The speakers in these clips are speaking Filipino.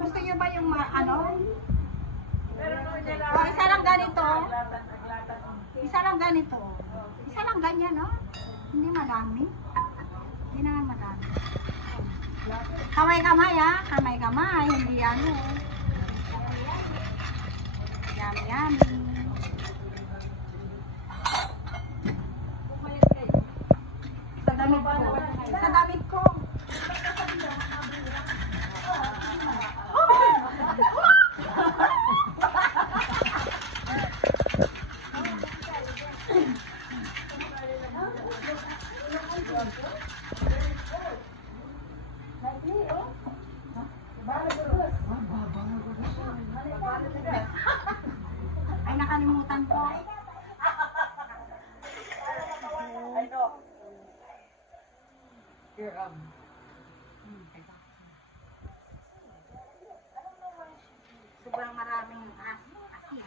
Gusto niyo ba yung ano? Oh, isa lang ganito. Isa lang ganito. Isa lang ganyan, no? Hindi madami. Hindi naman madami. Kamay-kamay, ha? Kamay-kamay. Hindi ano. Yummy-yummy. Sa damit ko. Sa damit ko. Ay, nakalimutan ko. I know. Here, Sobrang maraming asin.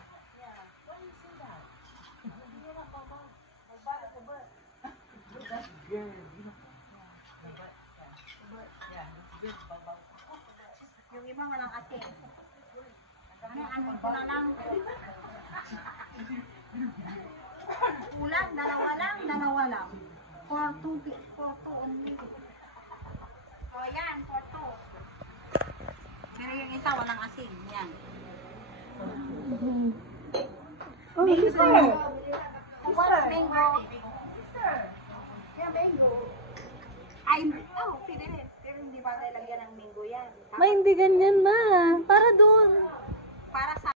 Yung iba walang asin. Ano ko na lang. Ulan, dalawa lang. For two only. O yan, for two. Pero yung isa walang asin. Yan. Oh, sister. What's mango? Yeah, mango. Ay, pwede rin. Pero hindi pa tayo lagyan ng mango yan. Ma, hindi ganyan, ma. Para doon. Para sa